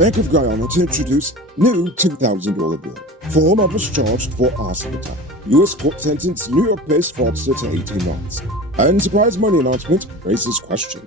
Bank of Guyana to introduce new $2,000 bill. 4 mothers charged for arson attack. U.S. court sentenced New York-based fraudster to 18 months. And surprise money announcement raises questions.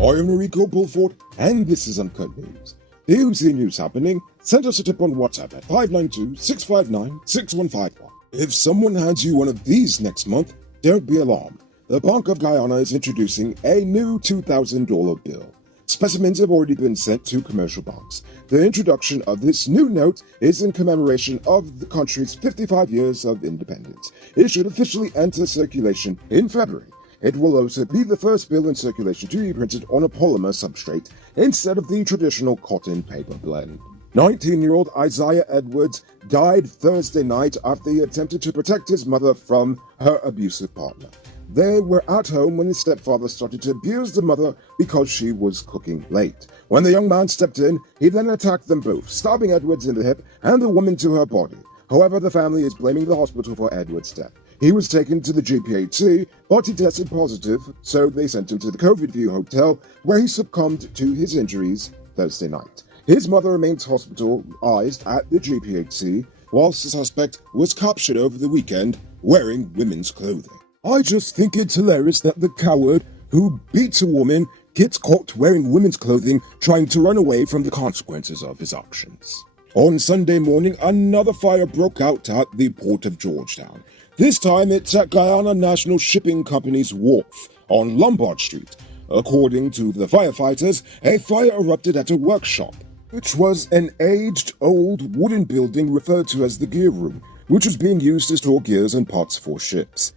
I am Enrico Bulford, and this is Uncut News. Do you see news happening? Send us a tip on WhatsApp at 592-659-6151. If someone hands you one of these next month, don't be alarmed. The Bank of Guyana is introducing a new $2,000 bill. Specimens have already been sent to commercial banks. The introduction of this new note is in commemoration of the country's 55 years of independence. It should officially enter circulation in February. It will also be the first bill in circulation to be printed on a polymer substrate instead of the traditional cotton paper blend. 19-year-old Isaiah Edwards died Thursday night after he attempted to protect his mother from her abusive partner. They were at home when his stepfather started to abuse the mother because she was cooking late. When the young man stepped in, he then attacked them both, stabbing Edwards in the hip and the woman to her body. However, the family is blaming the hospital for Edwards' death. He was taken to the GPHC, but he tested positive, so they sent him to the COVID View Hotel, where he succumbed to his injuries Thursday night. His mother remains hospitalized at the GPHC, whilst the suspect was captured over the weekend wearing women's clothing. I just think it's hilarious that the coward who beats a woman gets caught wearing women's clothing trying to run away from the consequences of his actions. On Sunday morning, another fire broke out at the port of Georgetown. This time, it's at Guyana National Shipping Company's wharf on Lombard Street. According to the firefighters, a fire erupted at a workshop, which was an aged, old wooden building referred to as the gear room, which was being used to store gears and parts for ships.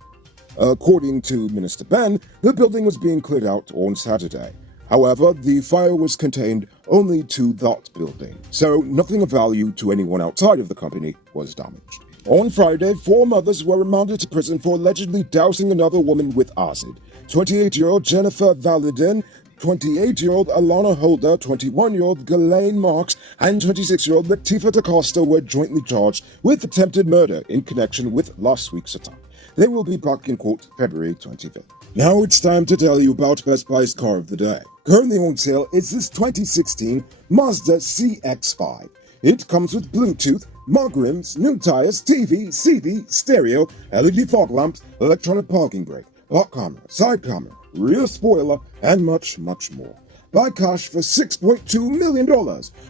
According to Minister Ben, the building was being cleared out on Saturday. However, the fire was contained only to that building, so nothing of value to anyone outside of the company was damaged. On Friday, 4 mothers were remanded to prison for allegedly dousing another woman with acid. 28-year-old Jennifer Valadin, 28-year-old Alana Holder, 21-year-old Ghislaine Marks, and 26-year-old Latifah DaCosta were jointly charged with attempted murder in connection with last week's attack. They will be back in court February 25th. Now it's time to tell you about Best Buy's car of the day. Currently on sale is this 2016 Mazda CX-5. It comes with Bluetooth, mug rims, new tires, TV, CD, stereo, LED fog lamps, electronic parking brake, park camera, side camera, rear spoiler, and much, much more. Buy cash for $6.2 million,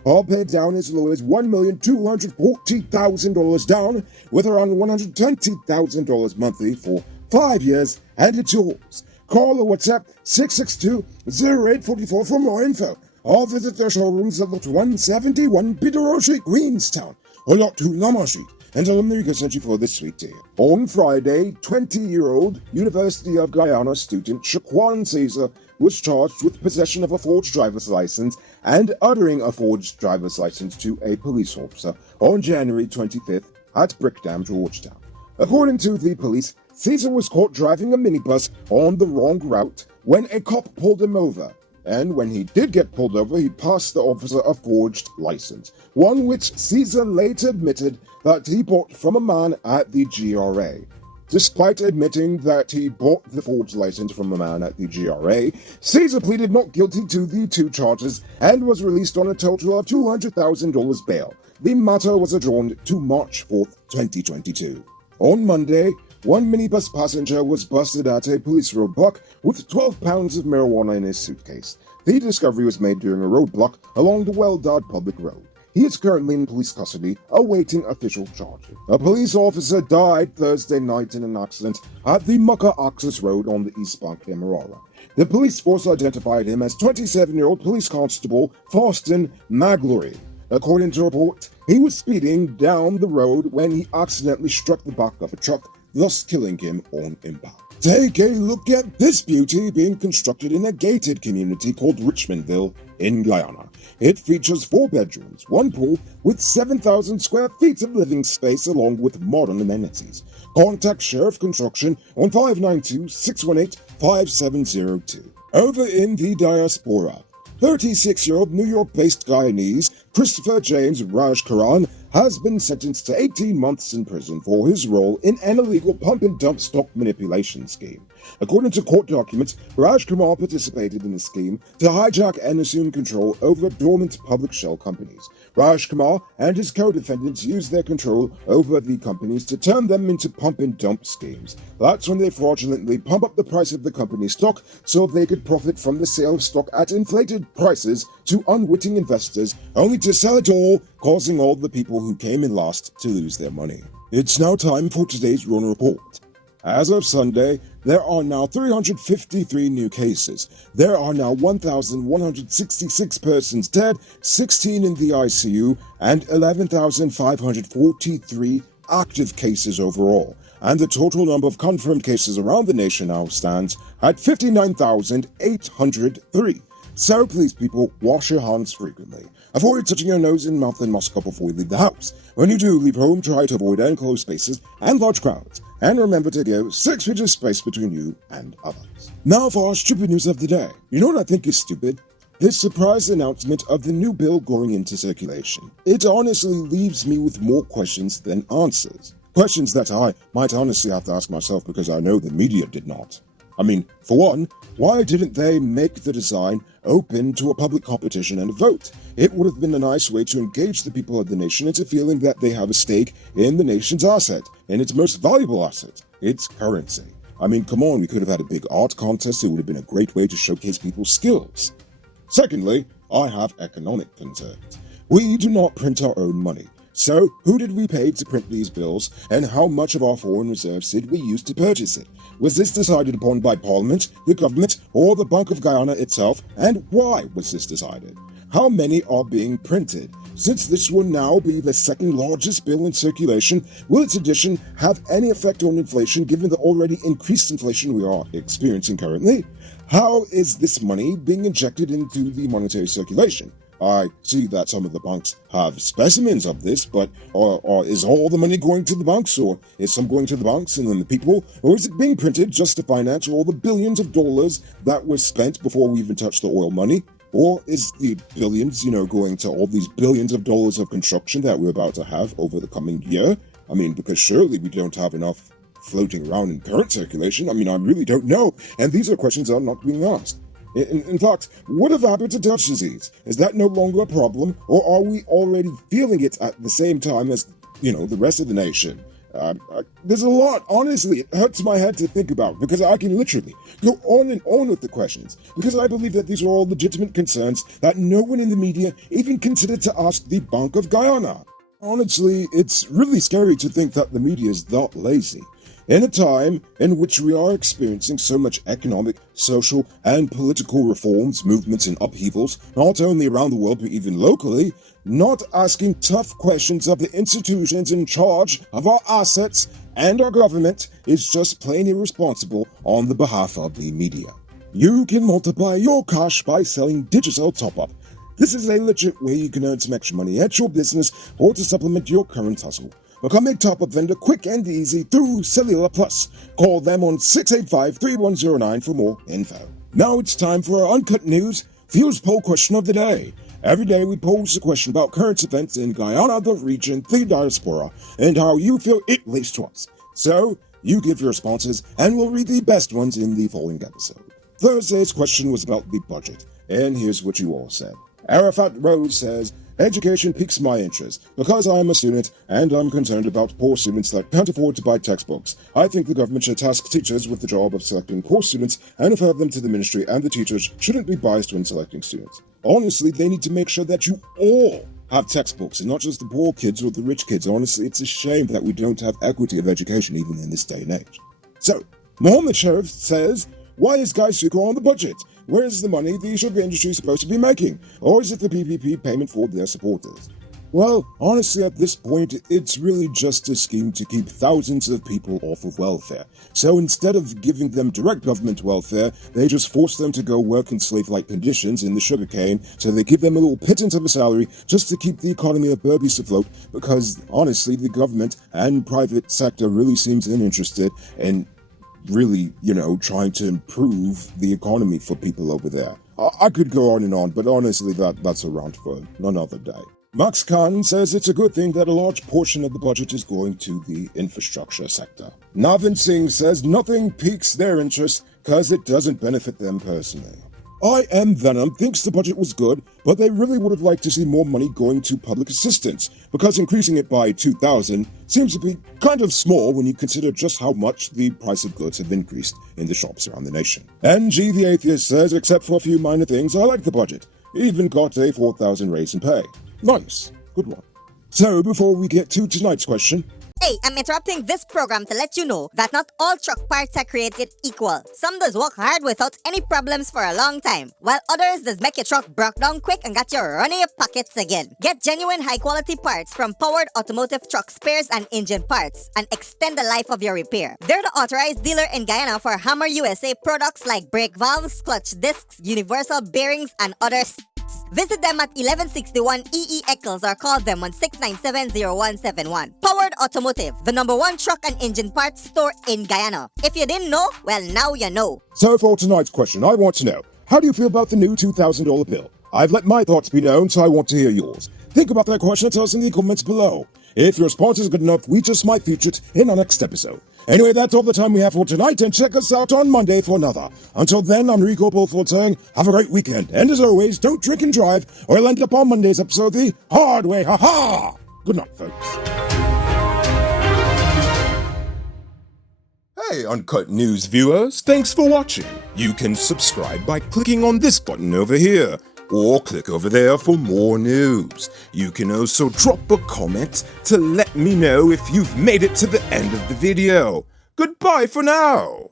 or pay down as low as $1,240,000 down, with around $120,000 monthly for 5 years, and it's yours. Call or WhatsApp 662-0844 for more info, or visit their showrooms at Lot 171 Bidero Street, Queenstown, or Lot 2 Lamar Street, and tell them Enrico sent you for this sweet deal. On Friday, 20-year-old University of Guyana student Shaquan Caesar was charged with possession of a forged driver's license and uttering a forged driver's license to a police officer on January 25th at Brickdam, Georgetown. According to the police, Caesar was caught driving a minibus on the wrong route when a cop pulled him over. And when he did get pulled over, he passed the officer a forged license, one which Caesar later admitted that he bought from a man at the GRA. Despite admitting that he bought the forged license from a man at the GRA, Caesar pleaded not guilty to the 2 charges and was released on a total of $200,000 bail. The matter was adjourned to March 4th, 2022. On Monday, one minibus passenger was busted at a police roadblock with 12 pounds of marijuana in his suitcase. The discovery was made during a roadblock along the Well-Dard public road. He is currently in police custody, awaiting official charges. A police officer died Thursday night in an accident at the Mucka Access Road on the East Bank, Demerara. The police force identified him as 27-year-old police constable Faustin Maglory. According to a report, he was speeding down the road when he accidentally struck the back of a truck, thus killing him on impact. Take a look at this beauty being constructed in a gated community called Richmondville in Guyana. It features 4 bedrooms, 1 pool, with 7,000 square feet of living space along with modern amenities. Contact Sheriff Construction on 592-618-5702. Over in the diaspora, 36-year-old New York-based Guyanese Christopher James Rajkaran has been sentenced to 18 months in prison for his role in an illegal pump-and-dump stock manipulation scheme. According to court documents, Raj Kumar participated in the scheme to hijack and assume control over dormant public shell companies. Raj Kumar and his co-defendants used their control over the companies to turn them into pump-and-dump schemes. That's when they fraudulently pump up the price of the company's stock so they could profit from the sale of stock at inflated prices to unwitting investors, only to sell it all, causing all the people who came in last to lose their money. It's now time for today's Rona Report. As of Sunday, there are now 353 new cases. There are now 1,166 persons dead, 16 in the ICU, and 11,543 active cases overall. And the total number of confirmed cases around the nation now stands at 59,803. So please, people, wash your hands frequently. Avoid touching your nose and mouth and mask up before you leave the house. When you do leave home, try to avoid enclosed spaces and large crowds. And remember to give 6 feet of space between you and others. Now for our stupid news of the day. You know what I think is stupid? This surprise announcement of the new bill going into circulation. It honestly leaves me with more questions than answers. Questions that I might honestly have to ask myself because I know the media did not. I mean, for one, why didn't they make the design open to a public competition and a vote? It would have been a nice way to engage the people of the nation into feeling that they have a stake in the nation's asset, in its most valuable asset, its currency. I mean, come on, we could have had a big art contest. It would have been a great way to showcase people's skills. Secondly, I have economic concerns. We do not print our own money. So, who did we pay to print these bills, and how much of our foreign reserves did we use to purchase it? Was this decided upon by Parliament, the government, or the Bank of Guyana itself, and why was this decided? How many are being printed? Since this will now be the second largest bill in circulation, will its addition have any effect on inflation given the already increased inflation we are experiencing currently? How is this money being injected into the monetary circulation? I see that some of the banks have specimens of this, but is all the money going to the banks, or is some going to the banks and then the people, or is it being printed just to finance all the billions of dollars that was spent before we even touched the oil money? Or is the billions, going to all these billions of dollars of construction that we're about to have over the coming year? I mean, because surely we don't have enough floating around in current circulation. I mean, I really don't know, and these are questions that are not being asked. In fact, what have happened to Dutch disease? Is that no longer a problem, or are we already feeling it at the same time as, the rest of the nation? There's a lot, honestly. It hurts my head to think about, because I can literally go on and on with the questions, because I believe that these are all legitimate concerns that no one in the media even considered to ask the Bank of Guyana. Honestly, it's really scary to think that the media is that lazy. In a time in which we are experiencing so much economic, social, and political reforms, movements, and upheavals, not only around the world but even locally, not asking tough questions of the institutions in charge of our assets and our government is just plain irresponsible on the behalf of the media. You can multiply your cash by selling digital top-up. This is a legit way you can earn some extra money at your business or to supplement your current hustle. Become a top-up vendor quick and easy through Cellular Plus. Call them on 685-3109 for more info. Now it's time for our Uncut News Views Poll Question of the Day. Every day we pose a question about current events in Guyana, the region, the diaspora, and how you feel it relates to us. So, you give your responses, and we'll read the best ones in the following episode. Thursday's question was about the budget, and here's what you all said. Arafat Rose says, education piques my interest because I'm a student and I'm concerned about poor students that can't afford to buy textbooks. I think the government should task teachers with the job of selecting poor students and refer them to the ministry, and the teachers shouldn't be biased when selecting students. Honestly, they need to make sure that you all have textbooks and not just the poor kids or the rich kids. Honestly, it's a shame that we don't have equity of education even in this day and age. So, Mohammed Sheriff says, why is Guy Sucre on the budget? Where is the money the sugar industry is supposed to be making? Or is it the PPP payment for their supporters? Well, honestly, at this point, it's really just a scheme to keep thousands of people off of welfare. So instead of giving them direct government welfare, they just force them to go work in slave-like conditions in the sugarcane, so they give them a little pittance of a salary just to keep the economy of Berbice afloat, because honestly, the government and private sector really seems uninterested in really, trying to improve the economy for people over there. I could go on and on, but honestly, that's a rant for another day. Max Khan says it's a good thing that a large portion of the budget is going to the infrastructure sector. Navin Singh says nothing piques their interest because it doesn't benefit them personally. I Am Venom thinks the budget was good, but they really would have liked to see more money going to public assistance, because increasing it by $2,000 seems to be kind of small when you consider just how much the price of goods have increased in the shops around the nation. NG the Atheist says, except for a few minor things, I like the budget. Even got a $4,000 raise in pay. Nice. Good one. So, before we get to tonight's question... Hey, I'm interrupting this program to let you know that not all truck parts are created equal. Some does work hard without any problems for a long time, while others does make your truck broke down quick and got you running your pockets again. Get genuine high-quality parts from Powered Automotive Truck Spares and Engine Parts and extend the life of your repair. They're the authorized dealer in Guyana for Hammer USA products like brake valves, clutch discs, universal bearings, and others. Visit them at 1161 EE Eccles or call them on 697-0171. Powered Automotive, the #1 truck and engine parts store in Guyana. If you didn't know, well, now you know. So for tonight's question, I want to know, how do you feel about the new $2,000 bill? I've let my thoughts be known, so I want to hear yours. Think about that question and tell us in the comments below. If your response is good enough, we just might feature it in our next episode. Anyway, that's all the time we have for tonight, and check us out on Monday for another. Until then, I'm Rico Bullford saying, have a great weekend, and as always, don't drink and drive, or you'll end up on Monday's episode the hard way, ha-ha! Good night, folks. Hey, Uncut News viewers, thanks for watching. You can subscribe by clicking on this button over here, or click over there for more news. You can also drop a comment to let me know if you've made it to the end of the video. Goodbye for now.